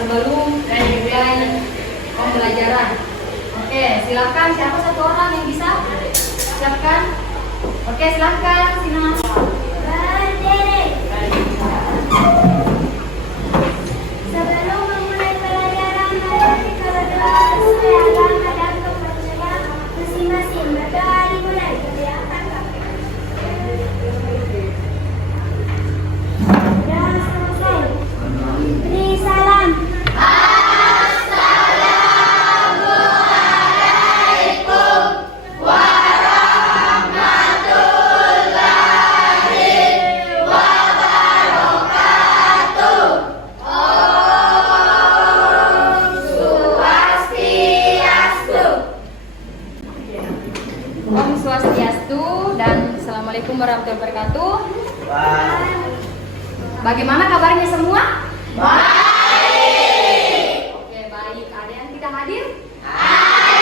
sebelum memulai pembelajaran. Oke, silakan siapa satu orang yang bisa siapkan? Oke, silakan Sina. Sebelum memulai pelajaran, mari kita berdoa sesuai agama dan kepercayaan masing-masing. Berdoa dimulai. Sudah selesai. Beri salam. Om Swastiastu dan Assalamualaikum warahmatullahi wabarakatuh. Bagaimana kabarnya semua? Baik. Oke, baik. Ada yang tidak hadir? Ada.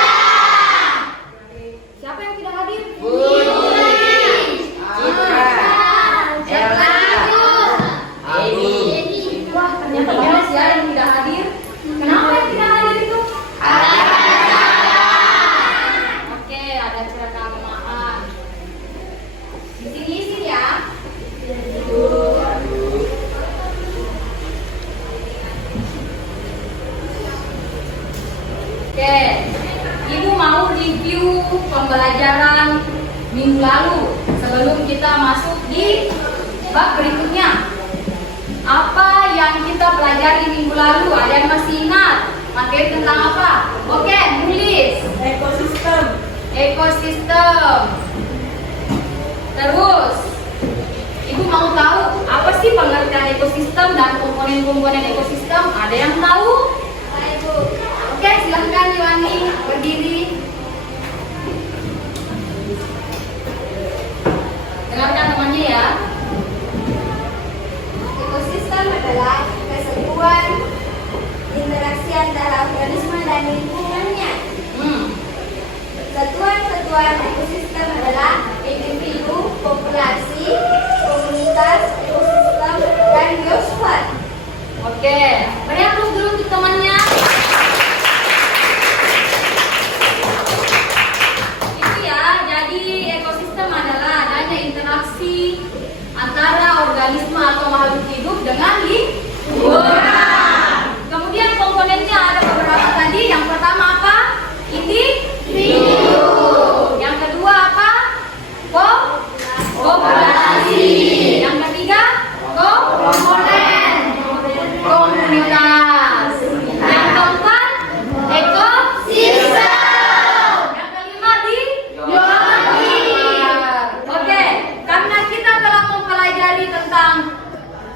Siapa yang tidak hadir? Wah, ternyata banyak ya yang tidak hadir. Kenapa yang tidak hadir itu? Oke, ada acara keagamaan. Di sini isi ya. Oke, Ibu mau review pembelajaran minggu lalu sebelum kita masuk di bab berikutnya. Apa yang kita pelajari minggu lalu? Ada yang masih ingat? Materi tentang apa? Oke, tulis. Ekosistem. Terus, Ibu mau tahu apa sih pengertian ekosistem dan komponen-komponen ekosistem? Ada yang tahu? Oke, silahkan Yuani berdiri. Dengarkan temannya ya. Ekosistem adalah kesatuan interaksi antara organisme dan lingkungannya. Satuan-satuan ekosistem adalah individu, populasi, komunitas, ekosistem, dan biosfer. Oke, beri aplaus dulu untuk temannya. Itu ya, jadi ekosistem adalah adanya interaksi antara organisme atau makhluk hidup dengan lingkungan. Kemudian komponennya ada beberapa tadi. Yang pertama apa? Individu. Yang kedua apa? Populasi. Yang ketiga komponen. Komunitas. Yang keempat ekosistem. Yang kelima biosfer. Oke, karena kita telah mempelajari tentang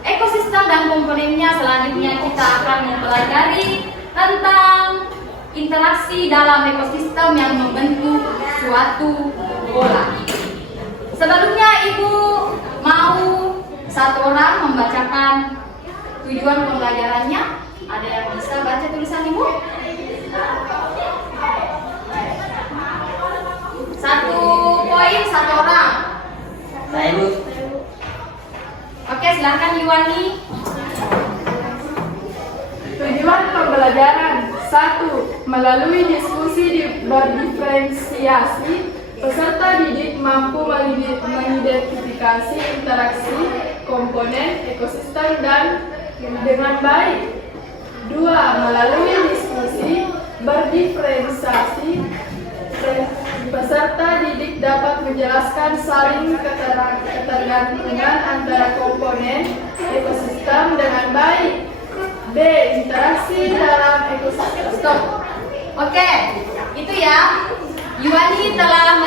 ekosistem dan komponennya, selanjutnya kita akan mempelajari tentang interaksi dalam ekosistem yang membentuk suatu pola. Sebelumnya Ibu mau satu orang membacakan tujuan pembelajarannya. Ada yang bisa baca tulisan Ibu? Satu poin satu orang. Saya Bu. Oke, silakan Yuani. Tujuan pembelajaran 1. Melalui diskusi berdiferensiasi, peserta didik mampu mengidentifikasi interaksi komponen ekosistem dan dengan baik. 2. Melalui diskusi berdiferensiasi, peserta didik dapat menjelaskan saling ketergantungan antara komponen ekosistem dengan baik. B. Interaksi dalam ekosistem. Oke, itu ya. Yuani telah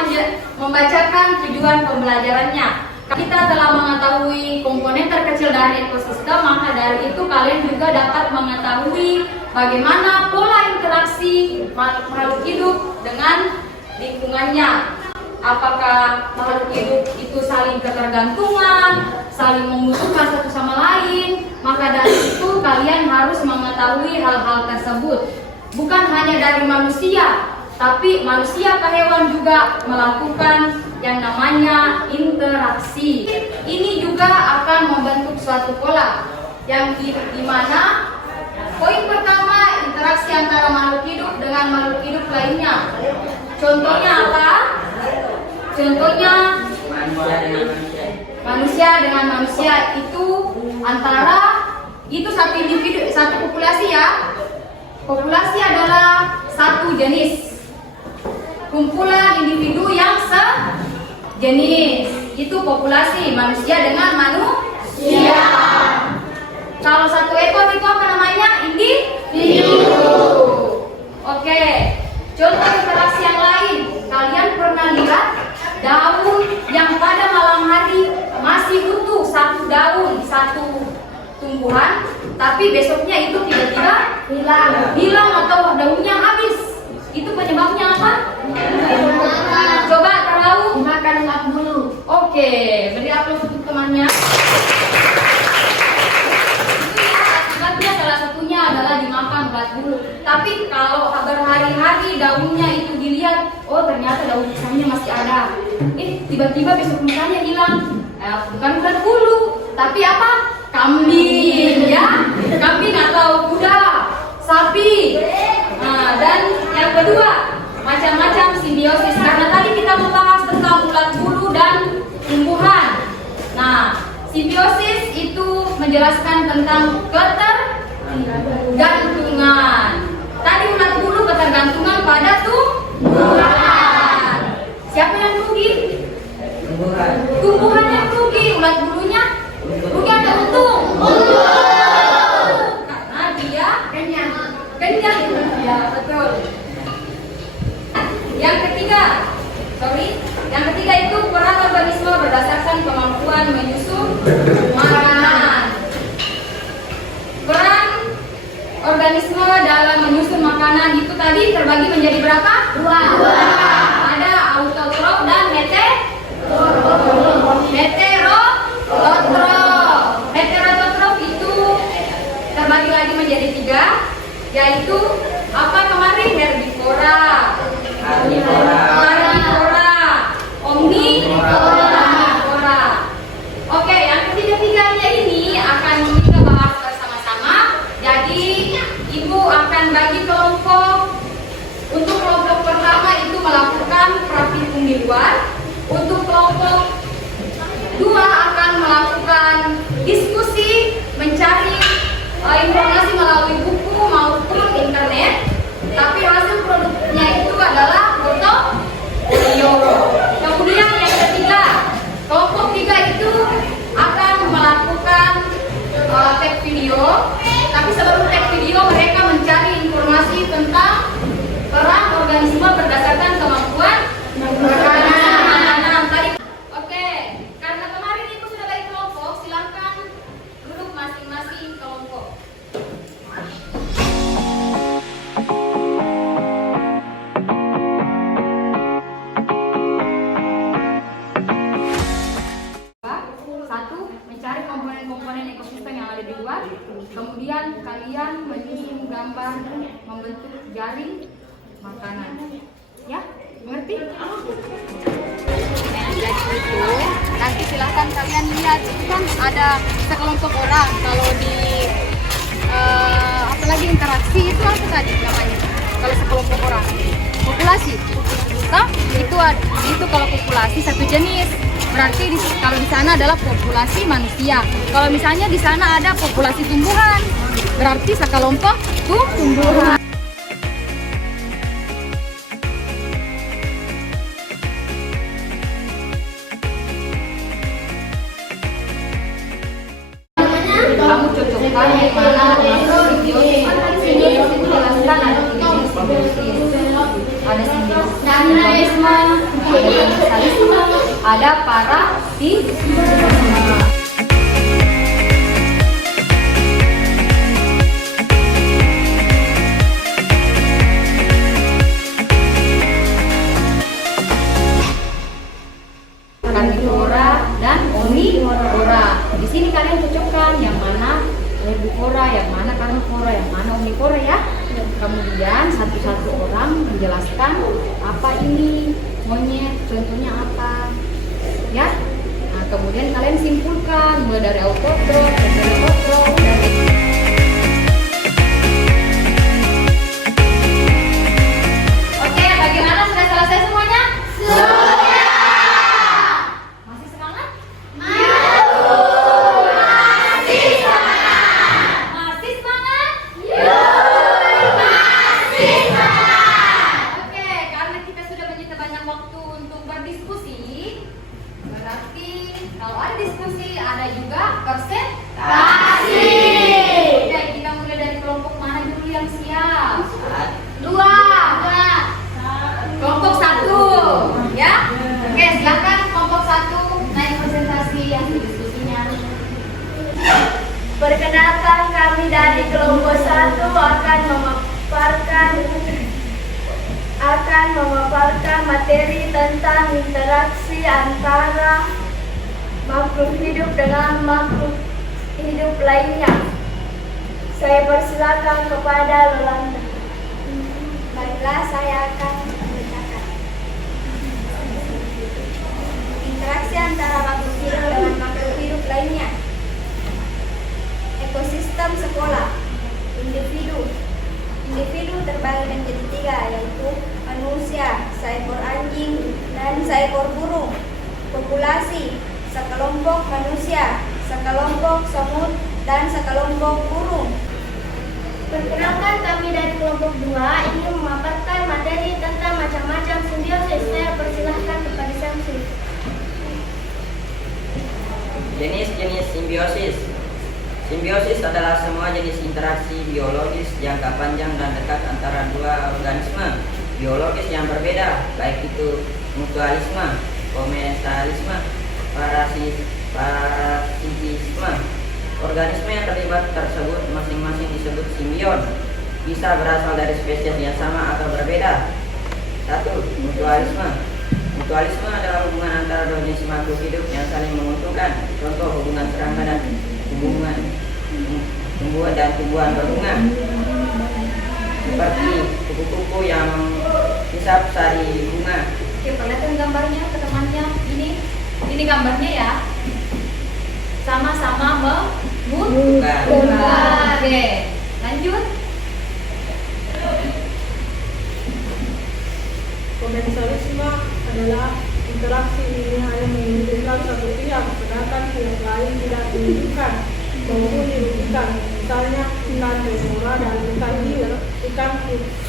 membacakan tujuan pembelajarannya. Kita telah mengetahui komponen terkecil dari ekosistem, maka dari itu kalian juga dapat mengetahui bagaimana pola interaksi makhluk hidup dengan lingkungannya. Apakah makhluk hidup itu saling ketergantungan, saling membutuhkan satu sama lain. Maka dari itu kalian harus mengetahui hal-hal tersebut. Bukan hanya dari manusia, tapi manusia ke hewan juga melakukan yang namanya interaksi. Ini juga akan membentuk suatu pola yang dimana poin pertama antara makhluk hidup dengan makhluk hidup lainnya. Contohnya apa? Contohnya manusia dengan manusia itu antara itu satu individu, satu populasi ya. Populasi adalah satu jenis. Kumpulan individu yang sejenis. Itu populasi manusia dengan manusia. Kalau satu ekor itu apa namanya? Individu. Oke. Contoh interaksi yang lain. Kalian pernah lihat daun yang pada malam hari masih utuh, satu daun, satu tumbuhan, tapi besoknya itu tiba-tiba hilang atau daunnya habis. Itu penyebabnya apa? Coba tahu? Makan ulat bulu. Oke, beri aplaus untuk temannya. Itu ya, akibatnya salah satunya adalah dimakan ulat bulu. Tapi kalau berhari-hari daunnya itu dilihat, oh ternyata daun pisangnya masih ada. Tiba-tiba besok misalnya hilang. Bukan ulat bulu, tapi apa? Kambing, ya? Kambing atau kuda, sapi. Nah, dan yang kedua, macam-macam simbiosis. Karena tadi kita membahas tentang ulat bulu dan tumbuhan. Nah, simbiosis itu menjelaskan tentang ketergantungan. Tadi ulat bulu ketergantungan pada tumbuhan. Siapa yang rugi? Tumbuhan yang rugi. Ulat bulunya rugi atau untung? Karena dia kenyang. Ya, betul. Yang ketiga itu peran organisme berdasarkan kemampuan menyusun makanan. Peran organisme dalam menyusun makanan itu tadi terbagi menjadi berapa? Dua. Ada autotrof dan heterotrof. Heterotrof itu terbagi lagi menjadi tiga, yaitu apa kemarin? Herbivora, omnivora. Oke, yang ketiga-tiganya ini akan kita bahas bersama-sama. Jadi ibu akan bagi kelompok. Untuk kelompok pertama itu melakukan praktikum di luar. Untuk kelompok dua akan melakukan diskusi, mencari informasi melalui buku maupun internet. Tapi hasil produknya itu adalah foto video. Kemudian yang ketiga, kelompok tiga itu akan melakukan tag video. Tapi sebelum tag video mereka mencari informasi tentang peran organisme berdasarkan kemampuan makanan tadi. Oke, karena kemarin ibu sudah bagi kelompok, silakan duduk masing-masing kelompok. Satu, mencari komponen-komponen ekosistem yang ada di luar. Kemudian kalian menyusun gambar membentuk jaring makanan. Ya, mengerti? Jadi itu nanti silahkan kalian lihat, itu kan ada sekelompok orang. Kalau di apalagi interaksi itu apa tadi namanya? Kalau sekelompok orang, populasi. Toh, itu kalau populasi satu jenis. Berarti kalau di sana adalah populasi manusia. Kalau misalnya di sana ada populasi tumbuhan, berarti sekelompok tumbuhan. Kamu cocokkan yang mana masuk simbiosis. Simbiosis dijelaskan ada tiga jenis simbiosis. Ada simbiosis mutualisme, ada universalisme, ada parasitisme. Karnivora dan omnivora. Di sini kalian cocokkan yang mana herbivora, yang mana karnivora, yang mana omnivora ya. Kemudian satu-satu orang menjelaskan apa ini monyet, contohnya apa, ya. Nah, kemudian kalian simpulkan mulai dari autotrof, heterotrof, dan dari kelompok 1 akan memaparkan materi tentang interaksi antara makhluk hidup dengan makhluk hidup lainnya. Saya persilakan kepada Lolanda. Baiklah, saya akan membacakan. Interaksi antara makhluk hidup dengan makhluk hidup lainnya. Ekosistem sekolah. Individu terbagi menjadi 3, yaitu manusia, seekor anjing, dan seekor burung. Populasi, sekelompok manusia, sekelompok semut, dan sekelompok burung. Perkenalkan, kami dari kelompok 2 ingin memaparkan materi tentang macam-macam simbiosis. Saya persilahkan kepada Samsul. Jenis-jenis simbiosis. Simbiosis adalah semua jenis interaksi biologis jangka panjang dan dekat antara dua organisme biologis yang berbeda, baik itu mutualisme, komensalisme, parasitisme. Organisme yang terlibat tersebut masing-masing disebut simbion. Bisa berasal dari spesies yang sama atau berbeda. 1. Mutualisme. Mutualisme adalah hubungan antara dua jenis makhluk hidup yang saling menguntungkan. Contoh hubungan serangga dan hubungan tumbuhan berbunga. Seperti kupu-kupu yang menghisap sari bunga. Oke, perlihatkan gambarnya ke temannya. Ini gambarnya ya. Sama-sama membutuhkan. Oke, lanjut. Komensalisme adalah interaksi ini hanya menguntungkan satu pihak, sedangkan pihak lain tidak diuntungkan maupun dirugikan. Misalnya ikan tenura dan ikan hiu, ikan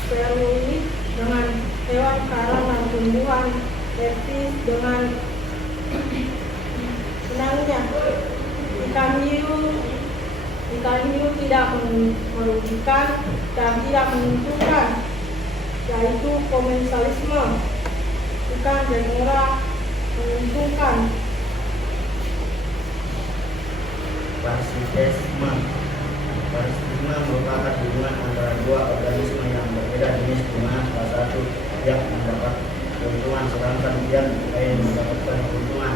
spermioid dengan hewan karang dan tumbuhan, reptil dengan benangnya. Ikan hiu tidak merugikan dan tidak menguntungkan, yaitu komensalisme. Ikan tenura menguntungkan. Parasitisme. Parasitisme merupakan hubungan antara dua organisme yang berbeda jenis, di mana salah satu yang mendapat keuntungan sedangkan yang lain mendapatkan keuntungan.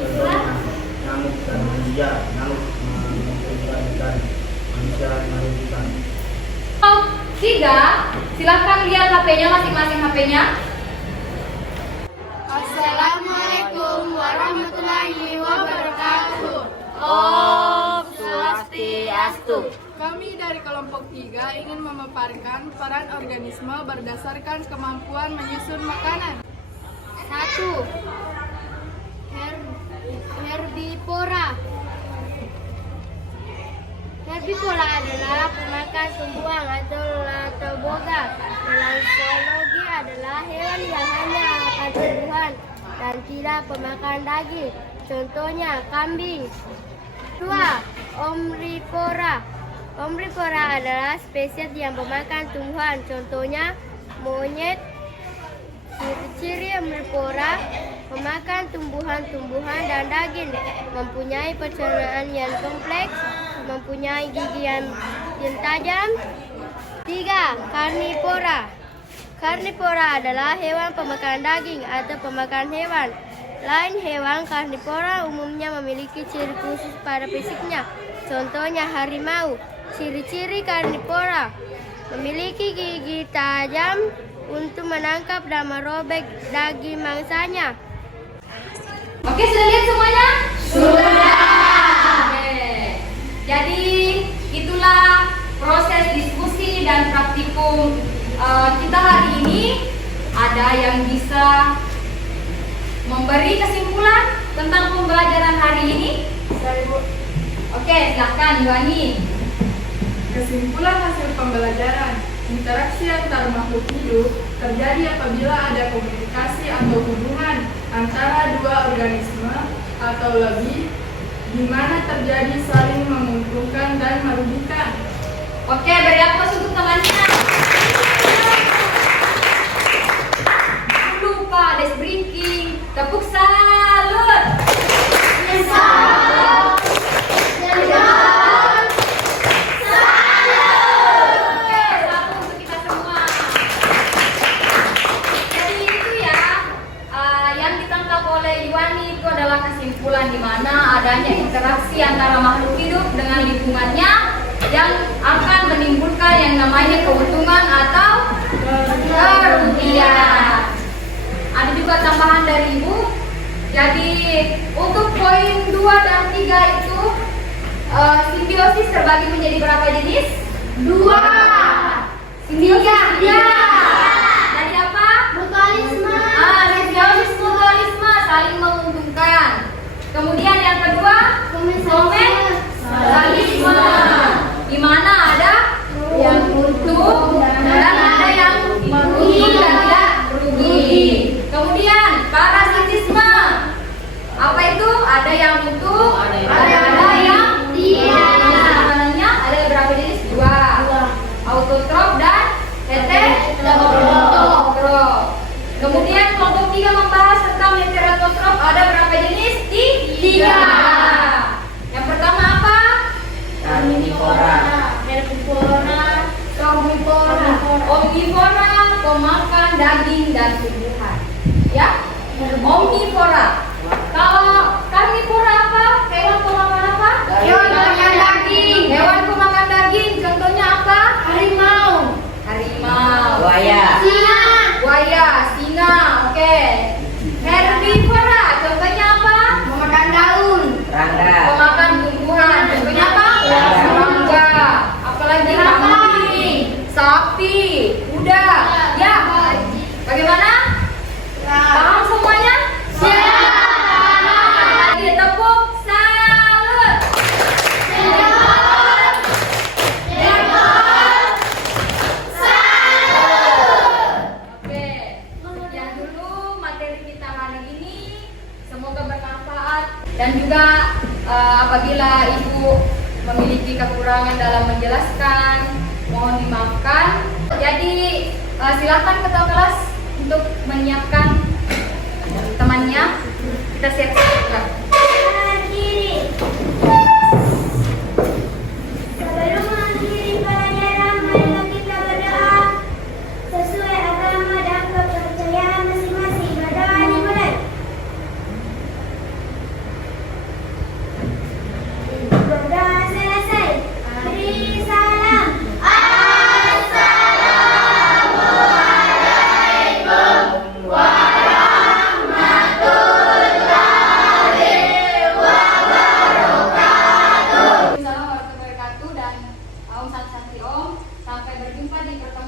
Contohnya nyamuk dan manusia. Nyamuk menguntungkan dan manusia merugikan. 3, silakan lihat HP-nya masing-masing HP-nya. Assalamualaikum warahmatullahi wabarakatuh. Om Swastiastu. Kami dari kelompok 3 ingin memaparkan peran organisme berdasarkan kemampuan menyusun makanan. 1. Herbivora. Herbivora adalah pemakan tumbuhan atau latoboga. Dalam zoologi adalah hewan yang hanya makan tumbuhan dan tidak pemakan daging. Contohnya kambing. 2. Omnivora. Omnivora adalah spesies yang pemakan tumbuhan. Contohnya monyet. Ciri-ciri omnivora memakan tumbuhan-tumbuhan dan daging, mempunyai pencernaan yang kompleks, mempunyai gigi yang tajam. 3. Karnivora. Karnivora adalah hewan pemakan daging atau pemakan hewan. Lain hewan karnivora umumnya memiliki ciri khusus pada fisiknya. Contohnya harimau. Ciri-ciri karnivora memiliki gigi tajam untuk menangkap dan merobek daging mangsanya. Oke, sudah lihat semuanya? Sudah. Oke. Jadi itulah proses diskusi dan praktikum kita hari ini. Ada yang bisa memberi kesimpulan tentang pembelajaran hari ini? Oke, silakan Yuani. Kesimpulan hasil pembelajaran, interaksi antar makhluk hidup terjadi apabila ada komunikasi atau hubungan antara dua organisme atau lebih, di mana terjadi saling menguntungkan dan merugikan. Oke, beri aplaus untuk temannya. Jangan lupa des breaking, tepuk salut. namanya keuntungan atau kerugian. Ada juga tambahan dari Ibu. Jadi untuk poin 2 dan 3 itu simbiosis terbagi menjadi berapa jenis? 2. Simbiosis 3. Dari apa? Mutualisme. Simbiosis mutualisme, saling menguntungkan. Kemudian yang kedua, komensalisme, di mana ada yang untung dan ada yang merugi dan tidak merugi. Kemudian parasitisme, apa itu? Ada yang untung, ada yang tidak. Makanannya ada berapa jenis? 2. Autotrof dan heterotrof. Kemudian kelompok 3 membahas tentang heterotrof, ada berapa jenis? 3. Yang pertama apa? Karnivora. Omnivora, pemakan daging dan tumbuhan. Ya, omnivora. Kalau karnivora apa? Hewan pemakan apa? Hewan pemakan daging. Hewan pemakan daging. Contohnya apa? Harimau. Buaya. Singa. Oke. Herbivora. Contohnya apa? Memakan daun. Serangga. Pemakan tumbuhan. Contohnya apa? Serangga. Apalagi kambing, sapi, kuda. Ya. Bagaimana? Paham semuanya? Lagi tepuk salut. Oke. Sekian dulu materi kita hari ini. Semoga bermanfaat dan juga apabila Ibu memiliki kekurangan dalam menjelaskan, mohon dimaafkan. Jadi silakan ketua kelas untuk menyiapkan temannya. Kita siap-siap. Kanan kiri. Sebelum mengakhiri pelajaran, marilah kita berdoa sesuai agama dan kepercayaan masing-masing. Berdoa dimulai. Berdoa selesai. Beri salam. Assalamualaikum warahmatullahi wabarakatuh dan Om Santi Om. Sampai berjumpa di pertemuan